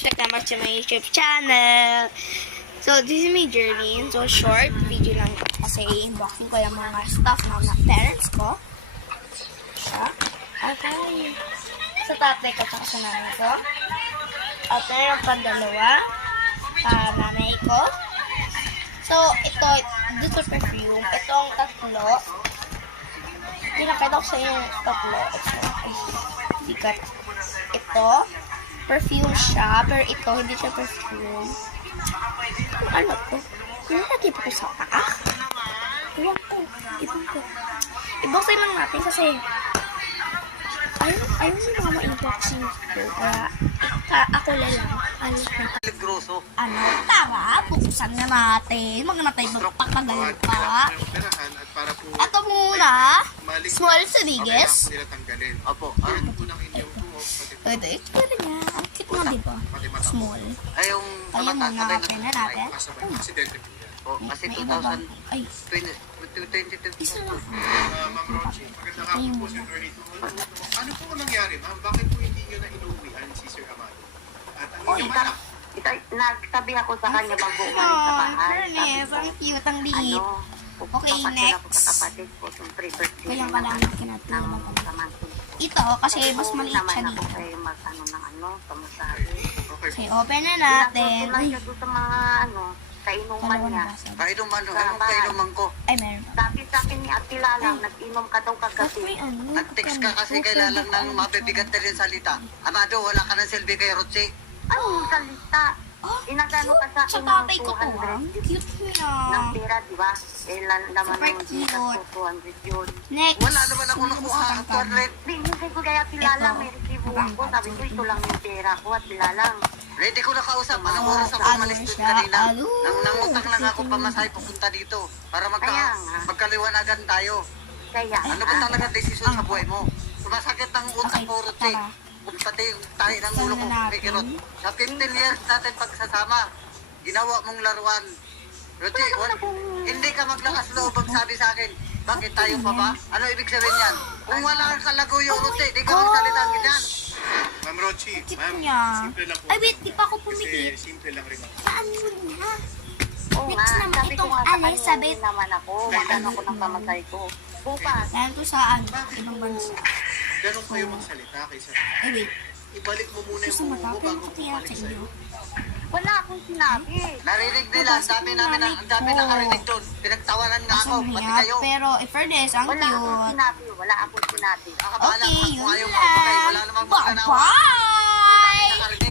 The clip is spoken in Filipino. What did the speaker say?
guys, welcome back to my YouTube channel. So, this is my journey. So, short video lang ito kasi unboxing ko yung mga stuff ng mga parents ko. Siya. Okay. Sa tatay ko at sa nanay ko. At meron pang dalawa. Nanay ko. So, ito, dito perfume. Itong tatlo. Pinakita ko sa inyo yung tatlo. Ito. Ay, bigat. Ito. Perfume siya, pero ito, hindi siya perfume. Ano to? Nalagay pa ko sa paa? Iwan ko. I-boxing lang natin kasi ayaw si mama i-boxing ko. Kaya, ako lang. Tara, buksan na natin. Mga natay magpakagalan pa. Ito muna. Small Saliges. Opo. Ito, ito niya. Ang cute nga, diba? Small. Ay, yung Ayun muna, open na natin. kasi May iba ba? Ay, 2022. isa lang. Ma'am Rochi, magandang hapon po, Sir Ernie. Ano po nangyari, ma'am? Bakit po hindi nyo na inuwian si Sir Amado? At ang inyong anak, Nagsabi ako sa kanya bago umalis sa bahay. Ernest, ang cute, ang liit. Okay, pupunta next. ako sa kapatid ko, siyempre birthday Kaya naman pala ang ng kinatulong. pamangkin ko. Ito, kasi mas Uuwi maliit naman siya ako dito. kayo pamasahe. okay. Okay, open na natin. Pinatuto lang Uy, siya doon sa mga kainuman dalawa niya. na basa. Kainom kainuman ko. Ay, meron pa. Sabi sa akin ni Ate Lalang, nag-inom ka daw Ba't kagabi. may ano? Nag-text ka kasi kay Lalang ng mabibigat na rin salita. Amado, wala ka ng silbi kay Rotsi. Anong salita? Oh, Inagano ka sa sa akin ng tatay ko to, 200 ah. Cute ng niya. pera, di ba? Laman Super ng Gcash ko, cute. 200 yun. Next. Wala naman ako nakuha ang 200. Binigay ko kaya Lalang, may resibo ko. Sabi ko, ito lang yung pera ko at Lalang. Ready ko na kausap. Anong oras ako umalis doon kanina? Nangutang lang ako pamasahe papunta dito. Para Kaya nga. magkaliwanagan tayo. Kaya, Ano ba talaga desisyon sa buhay mo? Sumasakit ang Okay, utang po, Rotsi. tara. Kung pati yung tayo ng ulo ko, Saan na Pikirot. natin? Sa 15 years natin pagsasama, ginawa mong laruan. Rotsi, hindi ka maglakas loob ang sabi sa akin. Bakit tayo pa ba? Ano ibig sabihin yan? Kung wala kang kalaguyo, Rotsi, di ka magsalita ng ganyan. Ma'am Rochi, Cute ma'am, niya. simple lang po. Ay, wait, di pa ako Kasi pumikit. simple lang rin. Saan yun niya? oo Next nga, naman, sabi ko itong nga sa kanya, Elizabeth. hindi naman ako. Magkano ko ng pamasay ko. Bukas, Yan to saan? Ibang bansa. Ganun kayo magsalita kay Sir. Ay, wait. Ibalik mo muna Gusto yung mo buho ba? mo Pero bago pati yan bumalik sa sa'yo. inyo. wala akong sinabi. Narinig nila, ang dami nakarinig doon. Pinagtawanan nga ako, Asong pati hiya. kayo. Pero, in fairness, ang Wala akong cute. sinabi. Wala akong sinabi. Nakabala Okay, ka, yun kung ayaw mo, wala namang lang. magnanawa. Bye!